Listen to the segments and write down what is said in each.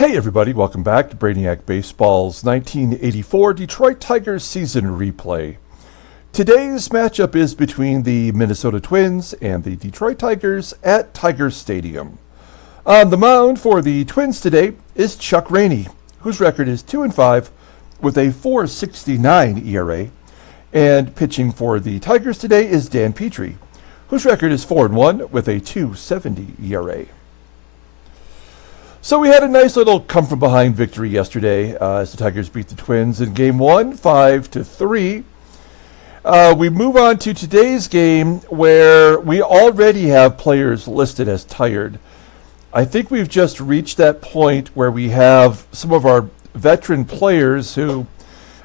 Hey everybody, welcome back to Brainiac Baseball's 1984 Detroit Tigers season replay. Today's matchup is between the Minnesota Twins and the Detroit Tigers at Tiger Stadium. On the mound for the Twins today is Chuck Rainey, whose record is 2-5 with a 4.69 ERA. And pitching for the Tigers today is Dan Petry, whose record is 4-1 with a 2.70 ERA. So we had a nice little come-from-behind victory yesterday as the Tigers beat the Twins in Game 1, 5-3. We move on to today's game where we already have players listed as tired. I think we've just reached that point where we have some of our veteran players who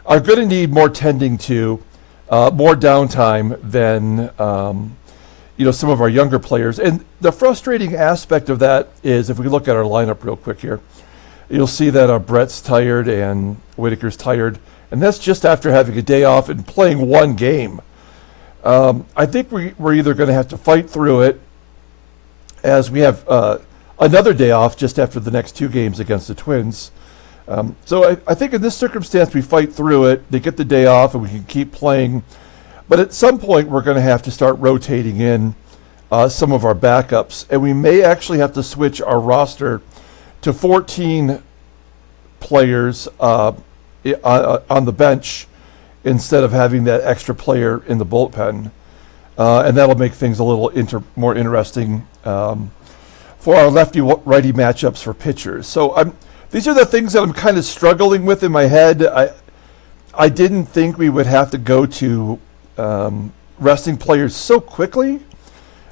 are going to need more tending to, more downtime than some of our younger players. And the frustrating aspect of that is, if we look at our lineup real quick here, you'll see that Brett's tired and Whitaker's tired, and that's just after having a day off and playing one game. I think we're either going to have to fight through it, as we have another day off just after the next two games against the Twins. So I think in this circumstance we fight through it, they get the day off, and we can keep playing. But at some point, we're going to have to start rotating in some of our backups, and we may actually have to switch our roster to 14 players on the bench instead of having that extra player in the bullpen. And that'll make things a little more interesting for our lefty-righty matchups for pitchers. So these are the things that I'm kind of struggling with in my head. I didn't think we would have to go to resting players so quickly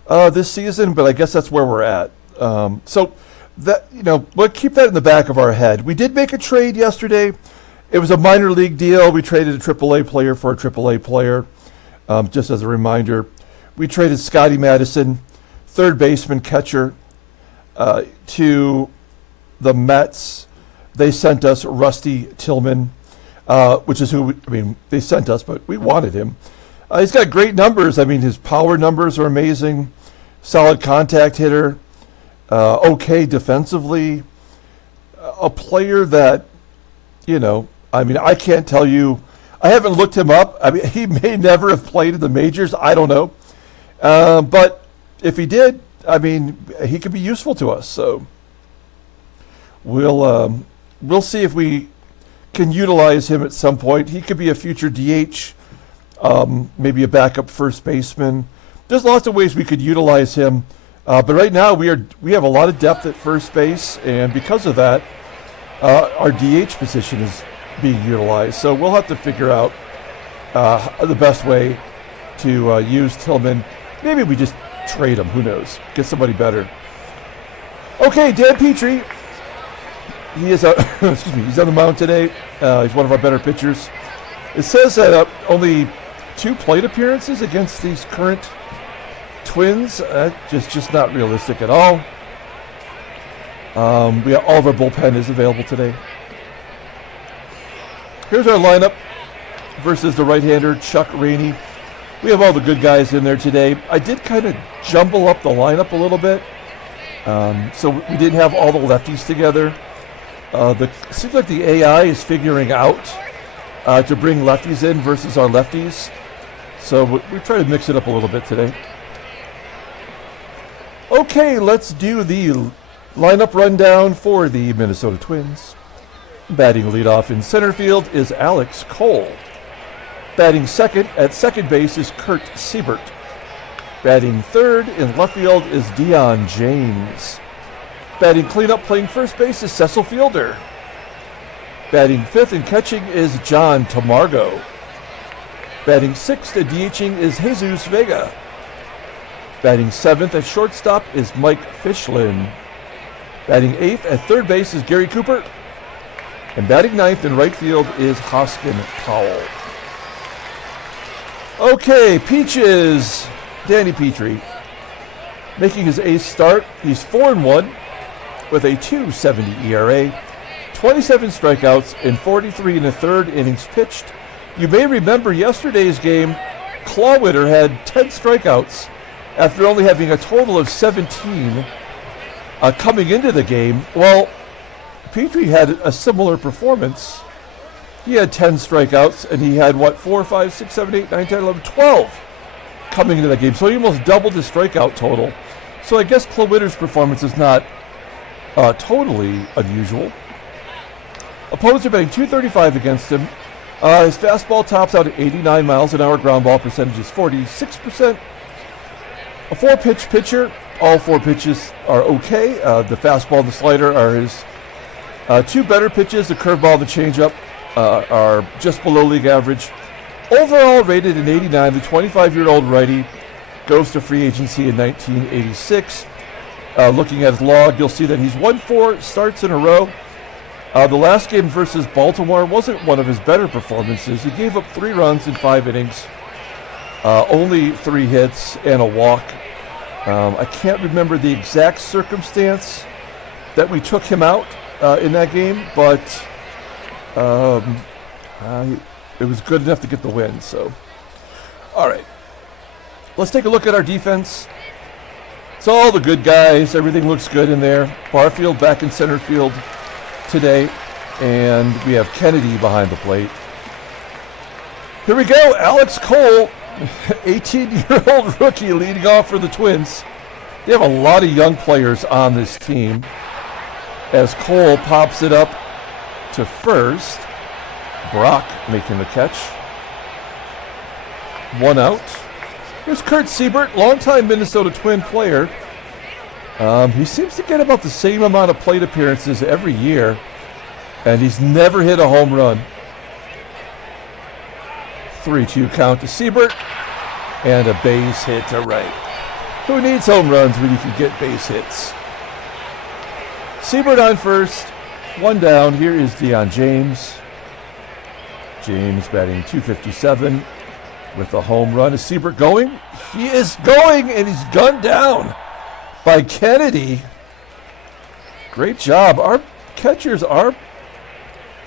this season, but I guess that's where we're at. So that we'll keep that in the back of our head. We did make a trade yesterday. It was a minor league deal. We traded a AAA player for a AAA player. Just as a reminder, we traded Scotty Madison, third baseman catcher, to the Mets. They sent us Rusty Tillman, which is who they sent us, but we wanted him. He's got great numbers. His power numbers are amazing. Solid contact hitter. Okay defensively. A player that, I can't tell you. I haven't looked him up. He may never have played in the majors. I don't know. But if he did, he could be useful to us. So we'll see if we can utilize him at some point. He could be a future DH. Maybe a backup first baseman. There's lots of ways we could utilize him, but right now we have a lot of depth at first base, and because of that, our DH position is being utilized. So we'll have to figure out the best way to use Tillman. Maybe we just trade him. Who knows? Get somebody better. Okay, Dan Petry. He is he's on the mound today. He's one of our better pitchers. It says that only 2 plate appearances against these current Twins. Just not realistic at all. All of our bullpen is available today. Here's our lineup versus the right-hander Chuck Rainey. We have all the good guys in there today. I did kind of jumble up the lineup a little bit, so we didn't have all the lefties together. It seems like the AI is figuring out to bring lefties in versus our lefties. So we try to mix it up a little bit today. Okay, let's do the lineup rundown for the Minnesota Twins. Batting leadoff in center field is Alex Cole. Batting second at second base is Kirk SEIBERT. Batting third in left field is Dion James. Batting cleanup playing first base is Cecil Fielder. Batting fifth and catching is John Tamargo. Batting sixth and DHing is Jesus VEGA. Batting seventh at shortstop is Mike FISCHLIN. Batting eighth at third base is Gary Cooper. And batting ninth in right field is Hosken Powell. Okay, Peaches. Danny Petry. Making his eighth start, he's 4-1 with a 2.70 ERA. 27 strikeouts in 43 1/3 innings pitched. You may remember yesterday's game, Clawwitter had 10 strikeouts after only having a total of 17 coming into the game. Well, Petry had a similar performance. He had 10 strikeouts, and he had, 4, 5, 6, 7, 8, 9, 10, 11, 12 coming into that game. So he almost doubled his strikeout total. So I guess Klawitter's performance is not totally unusual. Opponents are betting 235 against him. His fastball tops out at 89 miles an hour. Ground ball percentage is 46%. A 4-pitch pitcher. All 4 pitches are okay. The fastball and the slider are his 2 better pitches. The curveball and the changeup are just below league average. Overall rated an 89, the 25-year-old righty goes to free agency in 1986. Looking at his log, you'll see that he's won 4 starts in a row. The last game versus Baltimore wasn't one of his better performances. He gave up 3 runs in 5 innings, only 3 hits and a walk. I can't remember the exact circumstance that we took him out in that game, but it was good enough to get the win. So, all right, let's take a look at our defense. It's all the good guys. Everything looks good in there. Barfield back in center field today, and we have Kennedy behind the plate. Here we go, Alex Cole, 18-year-old rookie leading off for the Twins. They have a lot of young players on this team. As Cole pops it up to first, Brock making the catch. 1 out. Here's Kurt Seibert, longtime Minnesota Twin player. He seems to get about the same amount of plate appearances every year, and he's never hit a home run. 3-2 count to Seibert, and a base hit to right. Who needs home runs when you can get base hits? Seibert on first, 1 down. Here is Dion James. James batting .257 with a home run. Is Seibert going? He is going, and he's gunned down by Kennedy. Great job. Our catchers are,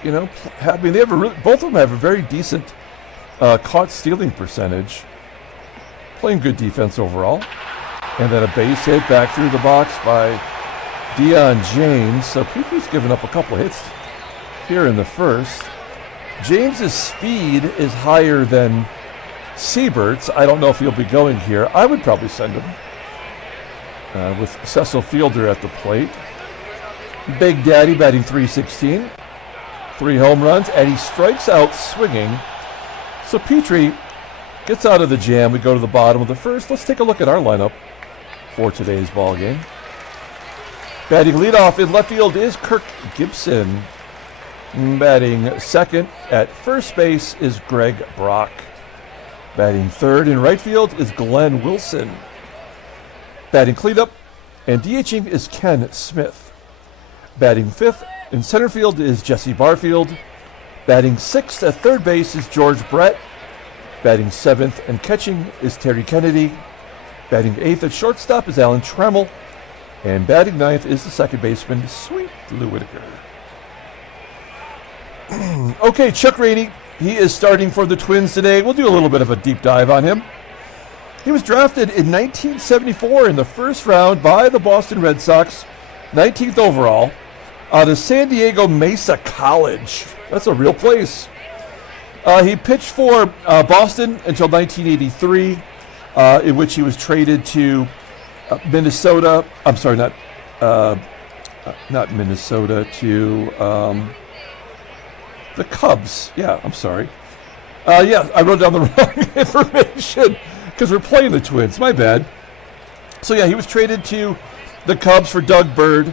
they have both of them have a very decent caught stealing percentage. Playing good defense overall. And then a base hit back through the box by Dion James. So Petry's given up a couple hits here in the first. James's speed is higher than Seibert's. I don't know if he'll be going here. I would probably send him with Cecil Fielder at the plate. Big Daddy batting .316. 3 home runs, and he strikes out swinging. So Petry gets out of the jam. We go to the bottom of the first. Let's take a look at our lineup for today's ball game. Batting leadoff in left field is Kirk GIBSON. Batting second at first base is Greg Brock. Batting third in right field is Glenn Wilson. Batting cleanup and DHing is Ken Smith. Batting fifth in center field is Jesse Barfield. Batting sixth at third base is George Brett. Batting seventh and catching is Terry Kennedy. Batting eighth at shortstop is Alan Trammell. And batting ninth is the second baseman, Sweet Lou Whitaker. Okay, Chuck Rainey. He is starting for the Twins today. We'll do a little bit of a deep dive on him. He was drafted in 1974 in the first round by the Boston Red Sox, 19th overall, out of San Diego Mesa College. That's a real place. He pitched for Boston until 1983, in which he was traded to Minnesota. I'm sorry, not Minnesota, to the Cubs. Yeah, I'm sorry. Yeah, I wrote down the wrong information because we're playing the Twins. My bad. So yeah, he was traded to the Cubs for Doug Bird.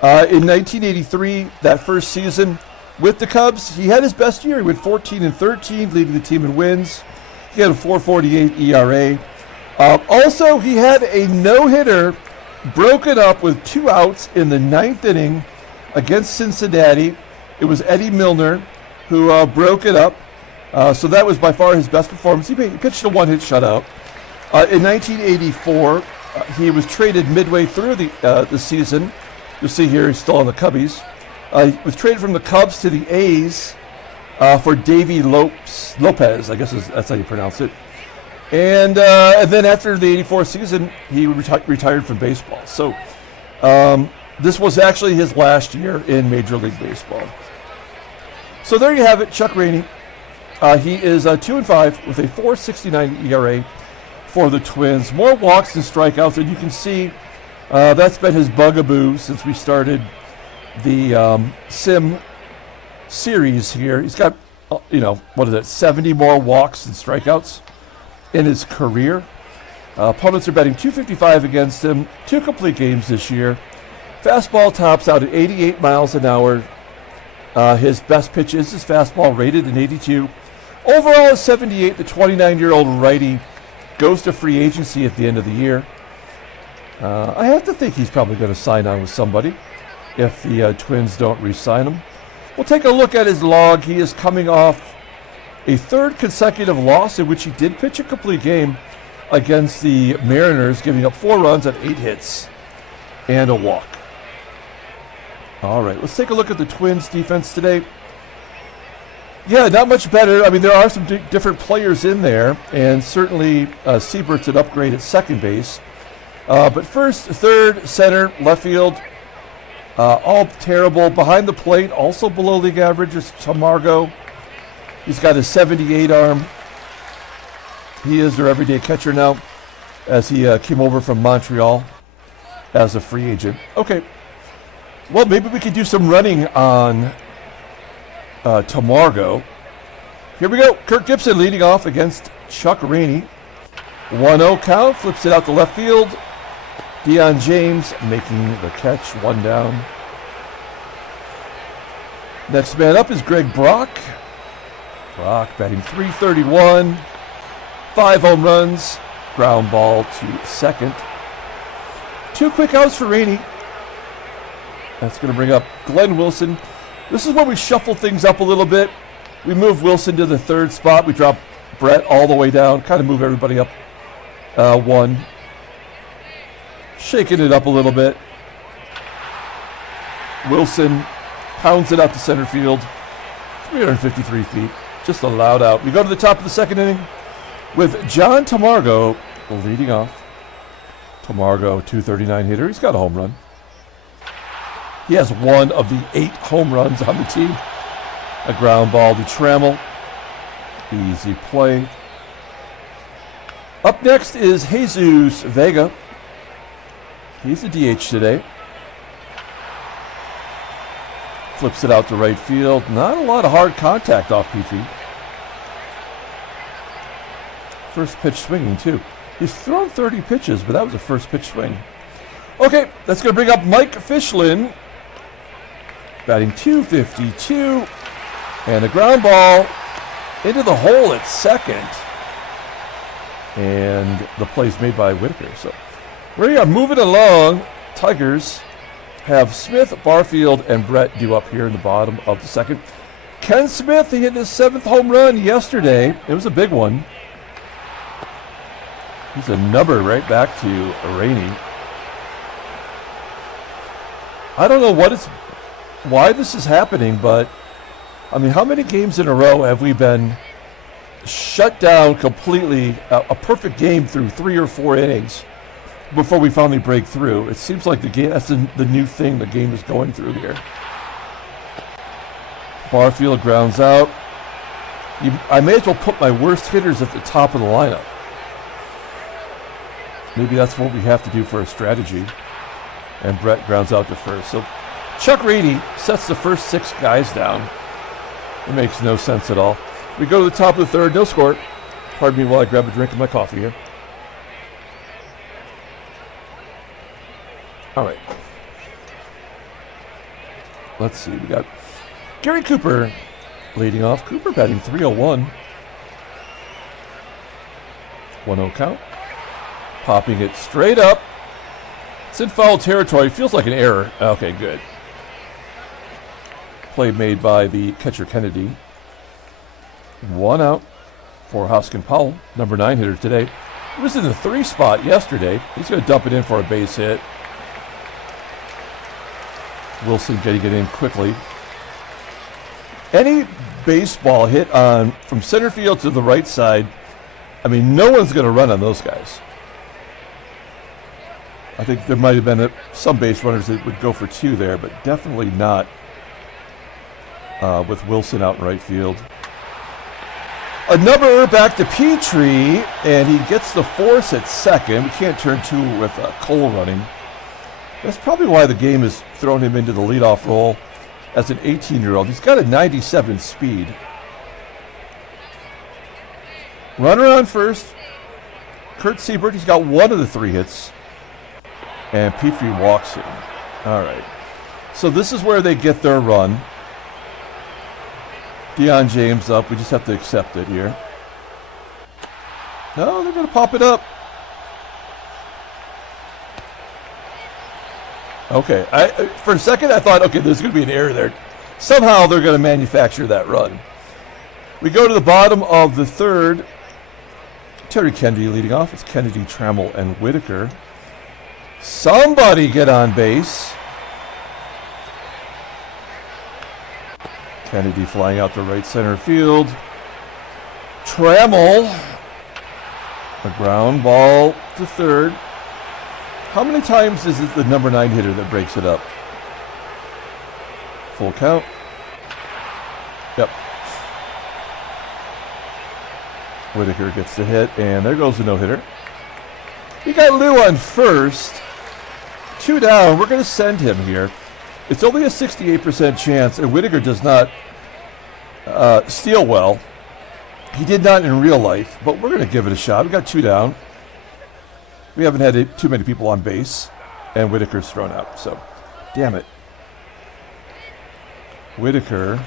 In 1983, that first season with the Cubs, he had his best year. He went 14-13, leading the team in wins. He had a 4.48 ERA. Also, he had a no-hitter broken up with 2 outs in the 9th inning against Cincinnati. It was Eddie Milner who broke it up. So that was by far his best performance. He pitched a 1-hit shutout. In 1984, he was traded midway through the season. You'll see here he's still on the Cubbies. He was traded from the Cubs to the A's for Davey Lopez, I guess that's how you pronounce it. And then after the 84 season, he retired from baseball. So This was actually his last year in Major League Baseball. So there you have it, Chuck Rainey. He is 2-5 with a 4.69 ERA for the Twins. More walks than strikeouts, and you can see that's been his bugaboo since we started the Sim series here. He's got, 70 more walks than strikeouts in his career. Opponents are betting .255 against him. 2 complete games this year. Fastball tops out at 88 miles an hour. His best pitch is his fastball, rated an 82. Overall is 78. The 29-year-old righty goes to free agency at the end of the year. I have to think he's probably going to sign on with somebody if the Twins don't re-sign him. We'll take a look at his log. He is coming off a 3rd consecutive loss in which he did pitch a complete game against the Mariners, giving up 4 runs on 8 hits and a walk. All right, let's take a look at the Twins defense today. Yeah, not much better. I mean, there are some different players in there, and certainly SEIBERT's an upgrade at second base. But first, third, center, left field, all terrible. Behind the plate, also below league average, is TAMARGO. He's got a 78 arm. He is their everyday catcher now, as he came over from Montreal as a free agent. Okay, well, maybe we could do some running on TAMARGO. Here we go. Kirk GIBSON leading off against Chuck Rainey. 1-0 count, flips it out to left field. Dion James making the catch, 1 down. Next man up is Greg Brock. Brock batting .331. 5 home runs, ground ball to second. 2 quick outs for Rainey. That's going to bring up Glenn Wilson. This is where we shuffle things up a little bit. We move Wilson to the 3rd spot. We drop Brett all the way down, kind of move everybody up 1. Shaking it up a little bit. Wilson pounds it out to center field. 353 feet, just a loud out. We go to the top of the 2nd inning with John TAMARGO leading off. TAMARGO, .239 hitter. He's got a home run. He has 1 of the 8 home runs on the team. A ground ball to TRAMMELL. Easy play. Up next is Jesus VEGA. He's a DH today. Flips it out to right field. Not a lot of hard contact off Petry. First pitch swinging, too. He's thrown 30 pitches, but that was a first pitch swing. Okay, that's going to bring up Mike FISCHLIN. Batting .252. And a ground ball into the hole at second. And the play's made by Whitaker. So we are moving along. Tigers have Smith, Barfield, and Brett due up here in the bottom of the 2nd. Ken Smith, he hit his 7th home run yesterday. It was a big one. He's a number right back to Rainey. I don't know why this is happening, but I mean, how many games in a row have we been shut down completely, a perfect game through 3 or 4 innings before we finally break through? It seems like the game, that's the new thing the game is going through here. Barfield grounds out. I may as well put my worst hitters at the top of the lineup. Maybe that's what we have to do for a strategy. And Brett grounds out to first. So Chuck Rainey sets the first 6 guys down. It makes no sense at all. We go to the top of the 3rd, no score. Pardon me while I grab a drink of my coffee here. All right. Let's see. We got Gary Cooper leading off. Cooper batting .301. 1-0 count. Popping it straight up. It's in foul territory. Feels like an error. Okay, good. Play made by the catcher Kennedy. 1 out for Hosken Powell, number 9 hitter today. He was in the 3 spot yesterday. He's going to dump it in for a base hit. Wilson getting it in quickly. Any baseball hit on from center field to the right side, I mean, no one's going to run on those guys. I think there might have been some base runners that would go for 2 there, but definitely not with Wilson out in right field. Another back to Petry, and he gets the force at second. We can't turn 2 with Cole running. That's probably why the game has thrown him into the leadoff role as an 18-year-old. He's got a 97 speed. Runner on first. Kurt SEIBERT, he's got 1 of the 3 hits. And Petry walks him. All right. So this is where they get their run. Dion James up. We just have to accept it here. No, they're going to pop it up. Okay. For a second, I thought, okay, there's going to be an error there. Somehow they're going to manufacture that run. We go to the bottom of the 3rd. Terry Kennedy leading off. It's Kennedy, Trammell, and Whitaker. Somebody get on base. Kennedy flying out to right center field. Trammell. A ground ball to 3rd. How many times is it the number 9 hitter that breaks it up? Full count. Yep. Whitaker gets the hit, and there goes the no-hitter. We got Lou on first. 2 down. We're going to send him here. It's only a 68% chance, and Whitaker does not steal well. He did not in real life, but we're going to give it a shot. We got 2 down. We haven't had too many people on base, and Whitaker's thrown out, so damn it. Whitaker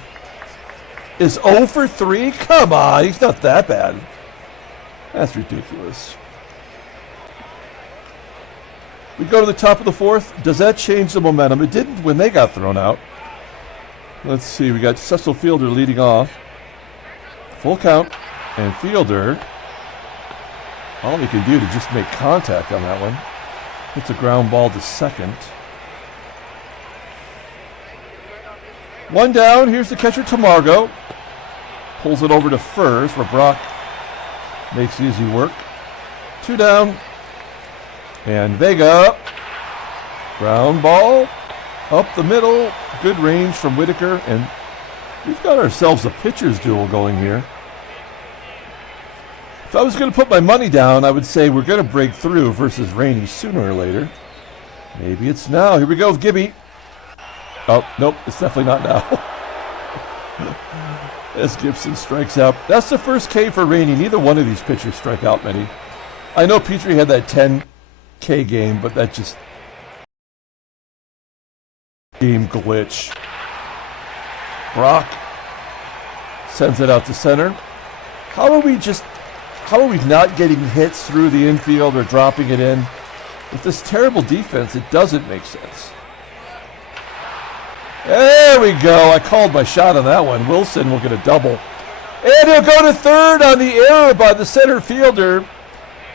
is 0 for 3? Come on, he's not that bad. That's ridiculous. We go to the top of the 4th. Does that change the momentum? It didn't when they got thrown out. Let's see, we got Cecil Fielder leading off. Full count, and Fielder, all he can do to just make contact on that one. Hits a ground ball to second. 1 down, here's the catcher TAMARGO. Pulls it over to first, where Brock makes easy work. 2 down. And VEGA. Ground ball. Up the middle. Good range from Whitaker. And we've got ourselves a pitcher's duel going here. If I was going to put my money down, I would say we're going to break through versus Rainey sooner or later. Maybe it's now. Here we go with Gibby. Oh, nope, it's definitely not now. As GIBSON strikes out. That's the first K for Rainey. Neither one of these pitchers strike out many. I know Petry had that 10K game, but that just game glitch. Brock sends it out to center. How are we not getting hits through the infield or dropping it in? With this terrible defense, it doesn't make sense. There we go. I called my shot on that one. Wilson will get a double. And he'll go to 3rd on the error by the center fielder.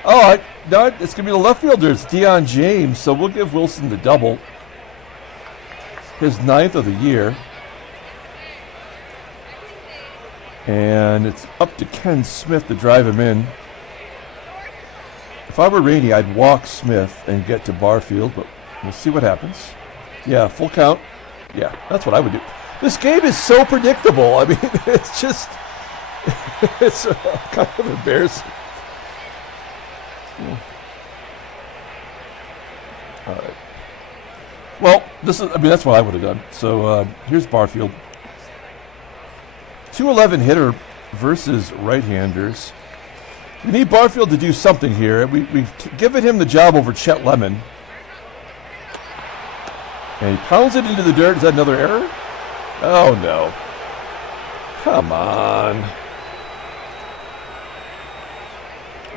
Oh, no, it's going to be the left fielder. It's Dion James, so we'll give Wilson the double. His 9th of the year. And it's up to Ken Smith to drive him in. If I were Rainey, I'd walk Smith and get to Barfield, but we'll see what happens. Yeah, full count. Yeah, that's what I would do. This game is so predictable. I mean, it's just, it's kind of embarrassing. All right. Well, that's what I would have done. So here's Barfield. 211 hitter versus right-handers. We need Barfield to do something here. We've given him the job over Chet Lemon. And he pounds it into the dirt. Is that another error? Oh, no. Come on.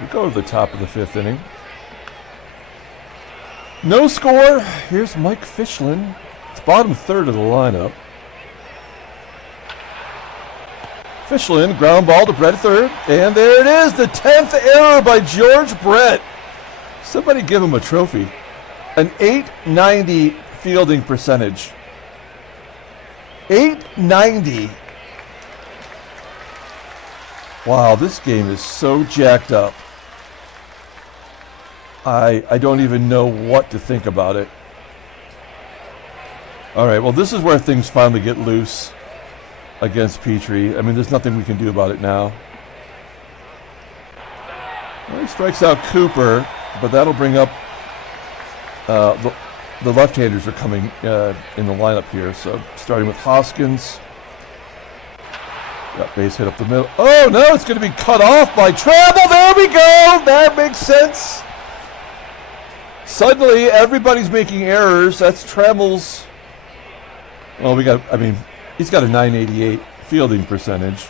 We go to the top of the 5th inning. No score. Here's Mike FISCHLIN. It's bottom 3rd of the lineup. FISCHLIN, ground ball to Brett at 3rd. And there it is, the 10th error by George Brett. Somebody give him a trophy. An .890 fielding percentage. .890. Wow, this game is so jacked up. I don't even know what to think about it. All right, well, this is where things finally get loose against Petry. I mean, there's nothing we can do about it now. Well, he strikes out Cooper, but that'll bring up the left-handers are coming in the lineup here. So starting with Hoskins. Got base hit up the middle. Oh, no, it's going to be cut off by Trammell. There we go. That makes sense. Suddenly, everybody's making errors. That's Trammell's. Well, he's got a 988 fielding percentage.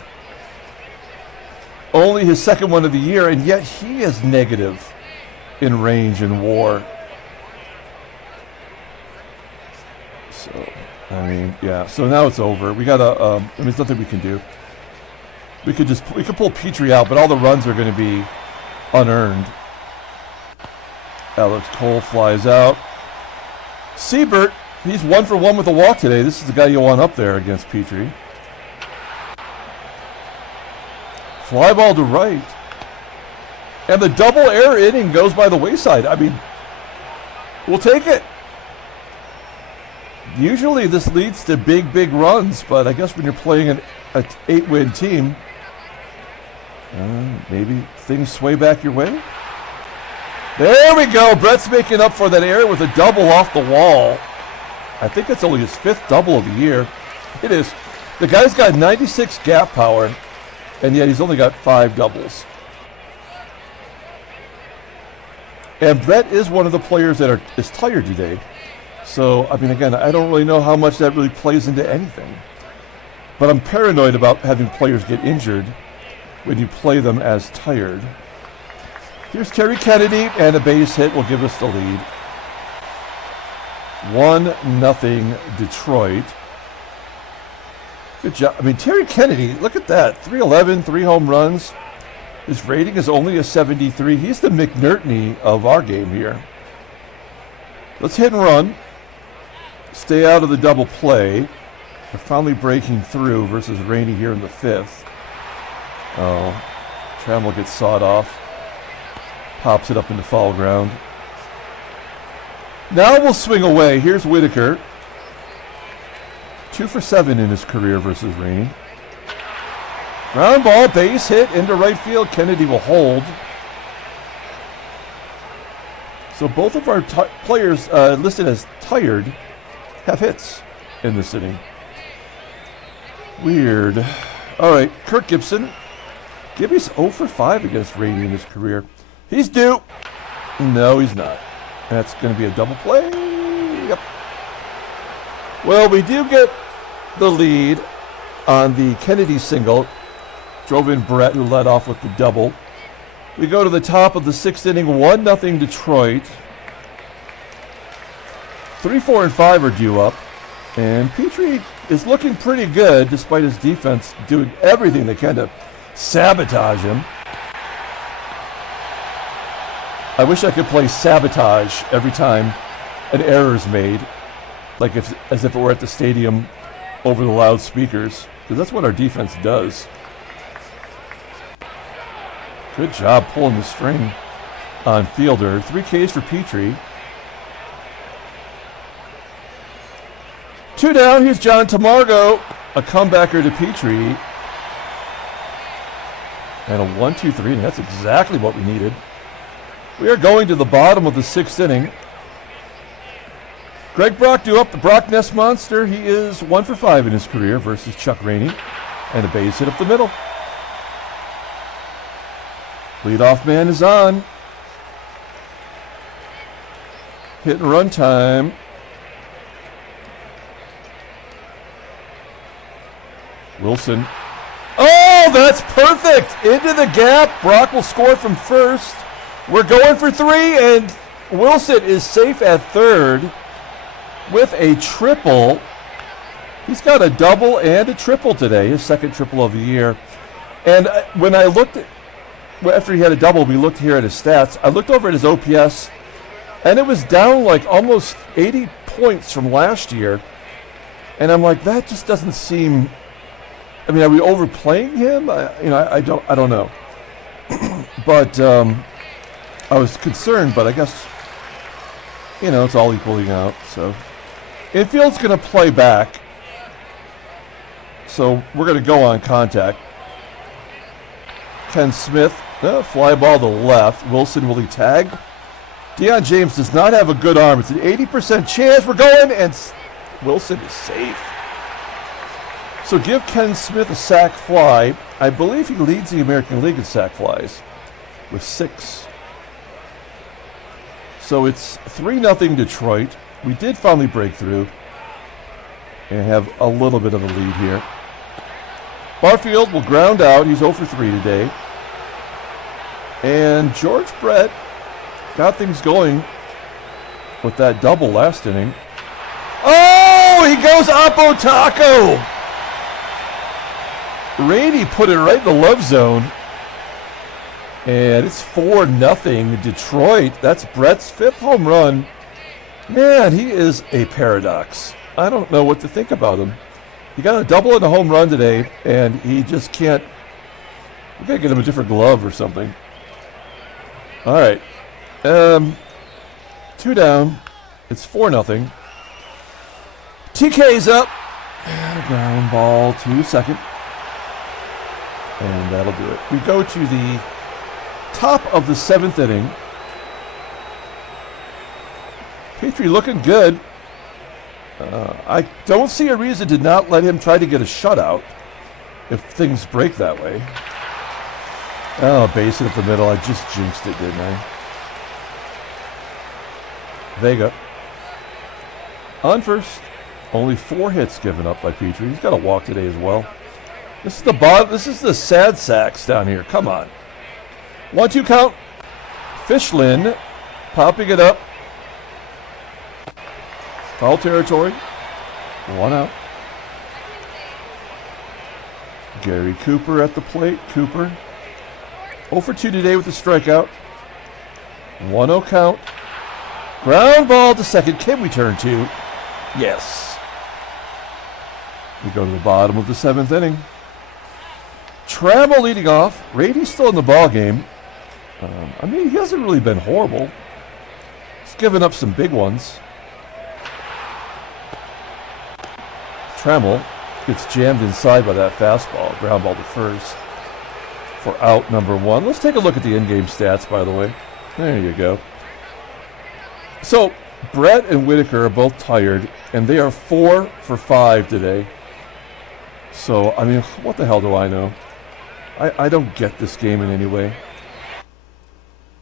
Only his second one of the year, and yet he is negative in range and WAR. So, yeah. So now it's over. We gotta. There's nothing we can do. We could pull Petry out, but all the runs are going to be unearned. Alex Cole flies out. SEIBERT, he's 1 for 1 with a walk today. This is the guy you want up there against Petry. Fly ball to right. And the double error inning goes by the wayside. I mean, we'll take it. Usually this leads to big runs, but I guess when you're playing an 8-win team, maybe things sway back your way. There we go. Brett's making up for that error with a double off the wall. I think it's only his 5th double of the year. It is. The guy's got 96 gap power, and yet he's only got 5 doubles. And Brett is one of the players that is tired today. So, again, I don't really know how much that really plays into anything. But I'm paranoid about having players get injured when you play them as tired. Here's Terry Kennedy, and a base hit will give us the lead. 1-0 Detroit. Good job. Terry Kennedy, look at that. 311, 3 home runs. His rating is only a 73. He's the McNurtney of our game here. Let's hit and run. Stay out of the double play. We're finally breaking through versus Rainey here in the 5th. Oh, Trammell gets sawed off. Pops it up into foul ground. Now we'll swing away. Here's Whitaker. 2 for 7 in his career versus Rainey. Ground ball, base hit into right field. Kennedy will hold. So both of our players listed as tired have hits in this inning. Weird. All right, Kirk GIBSON. Gibby's 0 for 5 against Rainey in his career. He's due. No, he's not. That's going to be a double play. Yep. Well, we do get the lead on the Kennedy single. Drove in Brett, who led off with the double. We go to the top of the 6th inning, 1-0 Detroit. 3, 4, and 5 are due up. And Petry is looking pretty good, despite his defense doing everything they can to sabotage him. I wish I could play sabotage every time an error is made, like as if it were at the stadium over the loudspeakers, because that's what our defense does. Good job pulling the string on Fielder. 3 Ks for Petry. 2 down. Here's John TAMARGO, a comebacker to Petry. And a 1-2-3, and that's exactly what we needed. We are going to the bottom of the 6th inning. Greg Brock due up, the Brock Nest Monster. He is 1 for 5 in his career versus Chuck Rainey. And a base hit up the middle. Leadoff man is on. Hit and run time. Wilson. Oh, that's perfect! Into the gap. Brock will score from first. We're going for 3, and Wilson is safe at third with a triple. He's got a double and a triple today, his 2nd triple of the year. And when I looked at, after he had a double, we looked here at his stats. I looked over at his OPS, and it was down like almost 80 points from last year. And I'm like, that just doesn't seem. I mean, are we overplaying him? I don't know. But I was concerned, but I guess, you know, it's all equaling out. So infield's going to play back. So we're going to go on contact. Ken Smith, fly ball to left. Wilson, will he tag? Dion James does not have a good arm. It's an 80% chance. We're going, and Wilson is safe. So give Ken Smith a sac fly. I believe he leads the American League in sac flies with 6. So it's 3-0 Detroit. We did finally break through and have a little bit of a lead here. Barfield will ground out. He's 0 for 3 today. And George Brett got things going with that double last inning. Oh, he goes Oppo Taco. Rainey put it right in the love zone. And it's 4-0 Detroit. That's Brett's 5th home run. Man, he is a paradox. I don't know what to think about him. He got a double and a home run today, and he just can't. We gotta get him a different glove or something. All right. 2 down. It's 4-0. TK's up. Ground ball to second. And that'll do it. We go to the top of the 7th inning. Petry looking good. I don't see a reason to not let him try to get a shutout if things break that way. Oh, base hit up the middle. I just jinxed it, didn't I? Vega. On first. Only 4 hits given up by Petry. He's got a walk today as well. This is the bottom. This is the sad sacks down here. Come on. 1-2 count. FISCHLIN popping it up. Foul territory. 1 out. Gary Cooper at the plate. Cooper 0 for 2 today with a strikeout. 1-0 count. Ground ball to second. Can we turn 2? Yes. We go to the bottom of the 7th inning. TRAMMELL leading off. Rainey's still in the ball game. I mean, he hasn't really been horrible. He's given up some big ones. TRAMMELL gets jammed inside by that fastball. Ground ball to first for out number 1. Let's take a look at the in-game stats, by the way. There you go. So, Brett and Whitaker are both tired, and they are 4 for 5 today. So, I mean, what the hell do I know? I don't get this game in any way.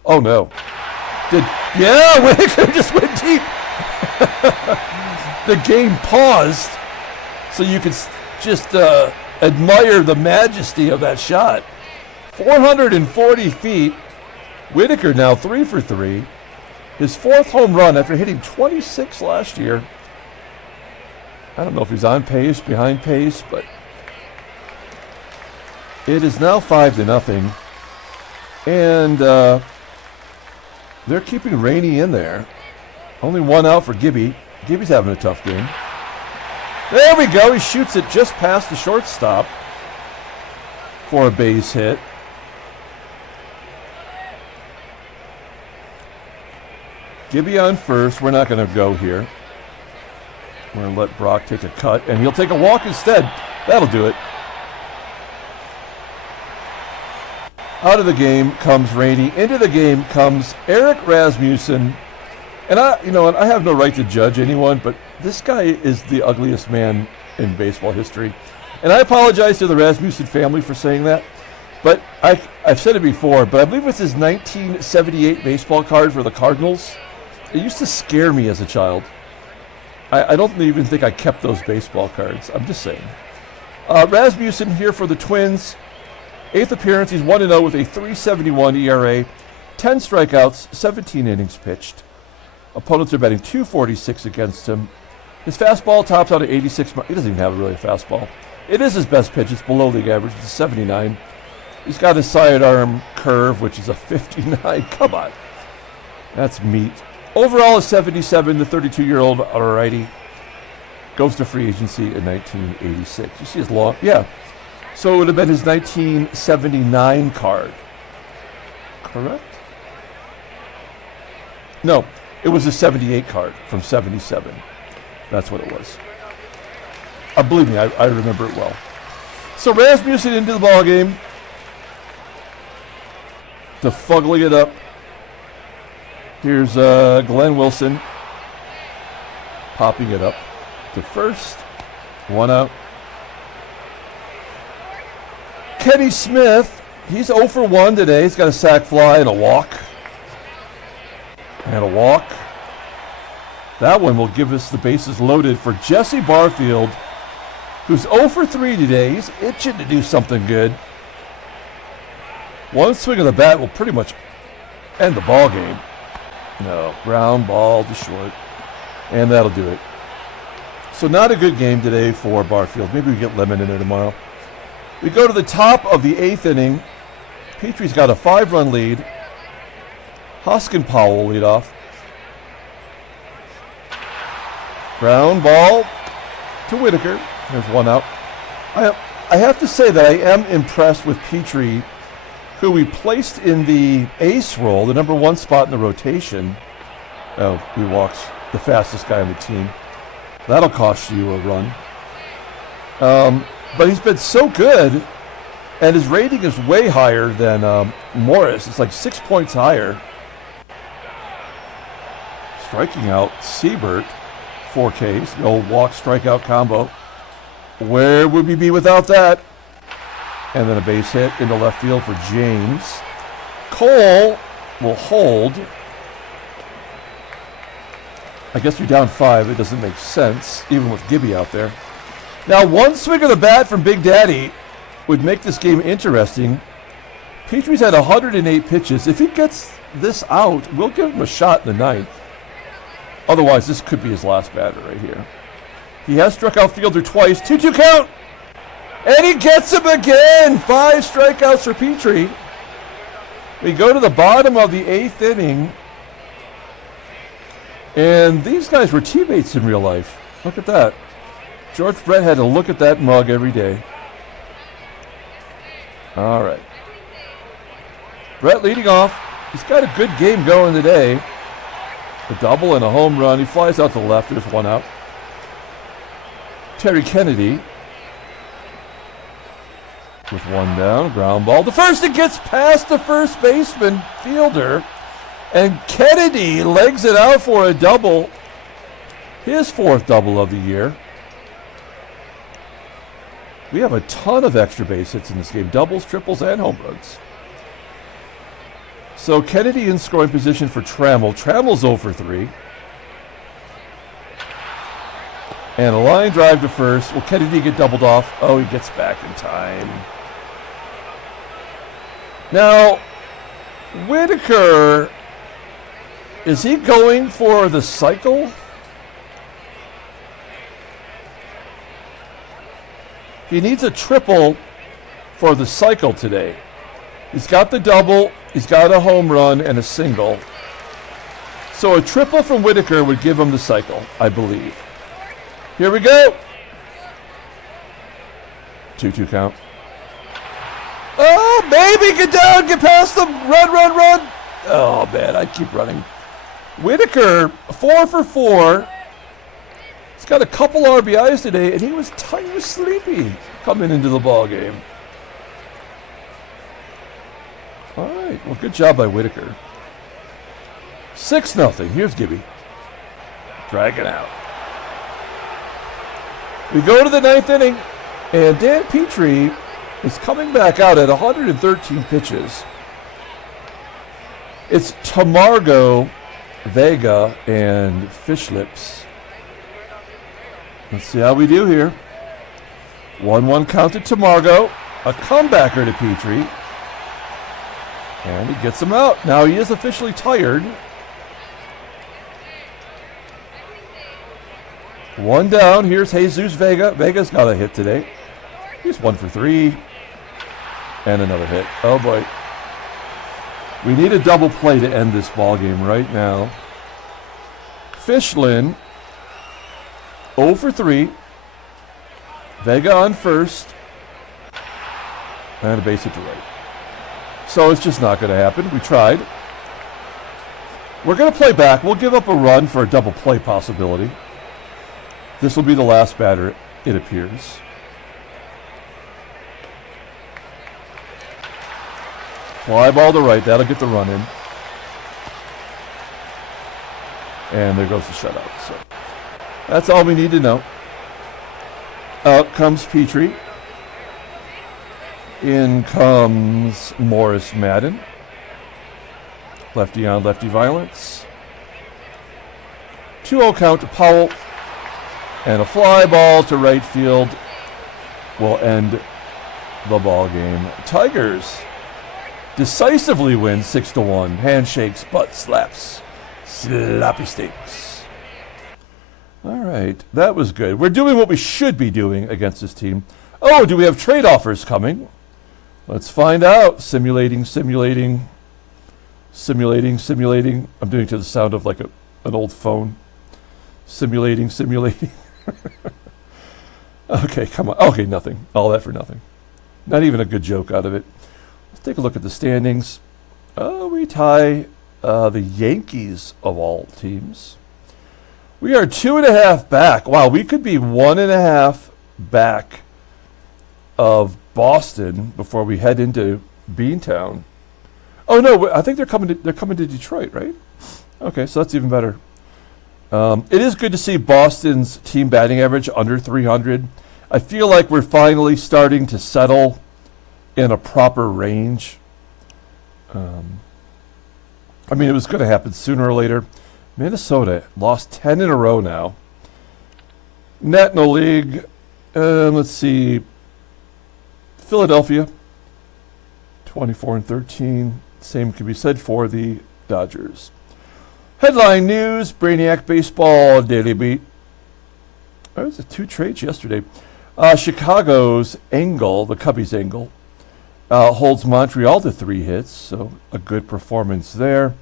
Oh, no. Yeah, Whitaker just went deep. The game paused so you could just admire the majesty of that shot. 440 feet. Whitaker now 3 for 3. His 4th home run after hitting 26 last year. I don't know if he's on pace, behind pace, but it is now 5-0. And they're keeping Rainey in there. Only 1 out for Gibby. Gibby's having a tough game. There we go. He shoots it just past the shortstop for a base hit. Gibby on first. We're not going to go here. We're going to let Brock take a cut, and he'll take a walk instead. That'll do it. Out of the game comes Rainey. Into the game comes Eric Rasmussen. And I have no right to judge anyone, but this guy is the ugliest man in baseball history. And I apologize to the Rasmussen family for saying that. But I've said it before, but I believe it's his 1978 baseball card for the Cardinals. It used to scare me as a child. I don't even think I kept those baseball cards. I'm just saying. Rasmussen here for the Twins. 8th appearance. He's 1-0 with a 3.71 ERA. 10 strikeouts, 17 innings pitched. Opponents are batting .246 against him. His fastball tops out at 86. He doesn't even have really a fastball. It is his best pitch. It's below league average. It's a 79. He's got his sidearm curve, which is a 59. Come on. That's meat. Overall, a 77. The 32-year-old righty goes to free agency in 1986. You see his long? Yeah. So it would have been his 1979 card. Correct? No, it was a 78 card from 77. That's what it was. Believe me, I remember it well. So Rasmussen into the ball game. To fuggling it up. Here's Glenn Wilson. Popping it up to first. 1 out. Kenny Smith, he's 0 for 1 today. He's got a sac fly and a walk. And a walk. That one will give us the bases loaded for Jesse Barfield, who's 0 for 3 today. He's itching to do something good. One swing of the bat will pretty much end the ball game. No, ground ball to short. And that'll do it. So not a good game today for Barfield. Maybe we get Lemon in there tomorrow. We go to the top of the 8th inning. Petry's got a 5-run lead. Hosken Powell will lead off. Ground ball to Whitaker. There's 1 out. I have to say that I am impressed with Petry, who we placed in the ace role, the number 1 spot in the rotation. Oh, he walks the fastest guy on the team. That'll cost you a run. But he's been so good, and his rating is way higher than Morris. It's like 6 points higher. Striking out SEIBERT, 4 Ks, the old walk-strikeout combo. Where would we be without that? And then a base hit into left field for James. Cole will hold. I guess you're down 5. It doesn't make sense, even with Gibby out there. Now, 1 swing of the bat from Big Daddy would make this game interesting. Petry's had 108 pitches. If he gets this out, we'll give him a shot in the 9th. Otherwise, this could be his last batter right here. He has struck out Fielder twice. 2-2 count. And he gets him again. 5 strikeouts for Petry. We go to the bottom of the 8th inning. And these guys were teammates in real life. Look at that. George Brett had to look at that mug every day. All right. Brett leading off. He's got a good game going today. A double and a home run. He flies out to the left. There's 1 out. Terry Kennedy with 1 down. Ground ball to first. It gets past the first baseman, Fielder. And Kennedy legs it out for a double. His 4th double of the year. We have a ton of extra base hits in this game. Doubles, triples, and home runs. So Kennedy in scoring position for Trammell. Trammell's 0 for 3. And a line drive to first. Will Kennedy get doubled off? Oh, he gets back in time. Now, Whitaker, is he going for the cycle? He needs a triple for the cycle today. He's got the double, he's got a home run, and a single. So a triple from Whitaker would give him the cycle, I believe. Here we go. 2-2 count. Oh, baby, get down, get past them. Run, run, run. Oh, man, I keep running. Whitaker, 4 for 4. He's got a couple RBIs today, and he was sleepy coming into the ball game. All right, well, good job by Whitaker. 6-0. Here's Gibby. Dragging out. We go to the 9th inning, and Dan Petry is coming back out at 113 pitches. It's Tamargo, VEGA, and Fish Lips. Let's see how we do here. 1-1 count to Tamargo. A comebacker to Petry. And he gets him out. Now he is officially tired. 1 down. Here's Jesus Vega. Vega's got a hit today. He's 1 for 3. And another hit. Oh boy. We need a double play to end this ball game right now. FISCHLIN, 0 for 3. Vega on first. And a base hit to right. So it's just not going to happen. We tried. We're going to play back. We'll give up a run for a double play possibility. This will be the last batter, it appears. Fly ball to right. That'll get the run in. And there goes the shutout. So that's all we need to know. Out comes Petry. In comes Morris Madden. Lefty on lefty violence. 2-0 count to Powell. And a fly ball to right field will end the ball game. Tigers decisively win 6-1. Handshakes, butt slaps, sloppy steaks. All right, that was good. We're doing what we should be doing against this team. Oh, do we have trade offers coming? Let's find out. Simulating. I'm doing it to the sound of like an old phone. Simulating. Okay, come on. Okay, nothing. All that for nothing. Not even a good joke out of it. Let's take a look at the standings. We tie the Yankees of all teams. We are 2.5 back. Wow, we could be 1.5 back of Boston before we head into Beantown. Oh no, I think they're coming to Detroit, right? Okay, so that's even better. It is good to see Boston's team batting average under 300. I feel like we're finally starting to settle in a proper range. I mean, it was going to happen sooner or later. Minnesota lost 10 in a row now. Net in the league, let's see. Philadelphia, 24-13. Same can be said for the Dodgers. Headline news, Brainiac Baseball Daily Beat. There was 2 trades yesterday. Chicago's Engel, the Cubbies Engel, holds Montreal to 3 hits, so a good performance there.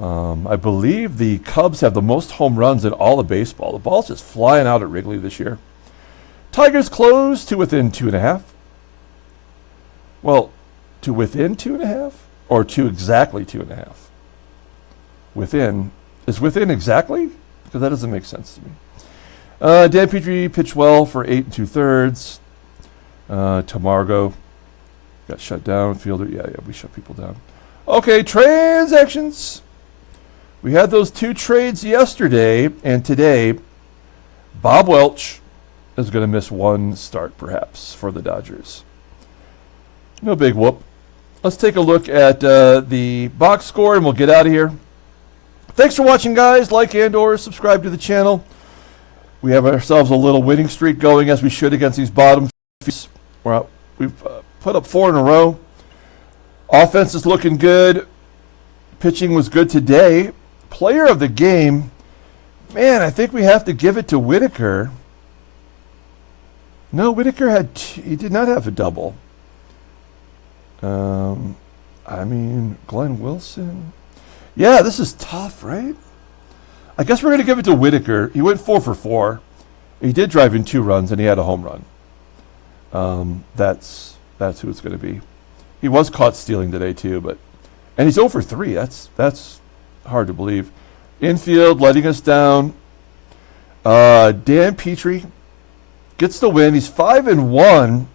I believe the Cubs have the most home runs in all of baseball. The ball's just flying out at Wrigley this year. Tigers close to within 2.5. Well, to within 2.5 or to exactly 2.5? Within. Is within exactly? Because that doesn't make sense to me. Dan Petry pitched well for 8 2/3. TAMARGO got shut down. Fielder, yeah, we shut people down. Okay, transactions. We had those 2 trades yesterday, and today, Bob Welch is going to miss 1 start, perhaps, for the Dodgers. No big whoop. Let's take a look at the box score, and we'll get out of here. Thanks for watching, guys. Like and or subscribe to the channel. We have ourselves a little winning streak going, as we should, against these bottom feeds. We've put up 4 in a row. Offense is looking good. Pitching was good today. Player of the game, man, I think we have to give it to Whitaker. No, Whitaker he did not have a double. I mean, Glenn Wilson. Yeah, this is tough, right? I guess we're going to give it to Whitaker. He went 4 for 4. He did drive in 2 runs, and he had a home run. That's who it's going to be. He was caught stealing today too, and he's 0 for 3. That's hard to believe. Infield letting us down. Dan Petry gets the win. He's 5-1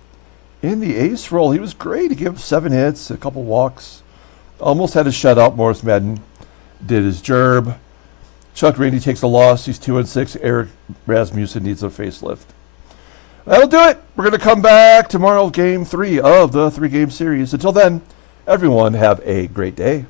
in the ace role. He was great. He gave up 7 hits, a couple walks. Almost had a shutout. Morris Madden did his gerb. Chuck Rainey takes a loss. He's 2-6. Eric Rasmussen needs a facelift. That'll do it. We're going to come back tomorrow, game 3 of the 3-game series. Until then, everyone have a great day.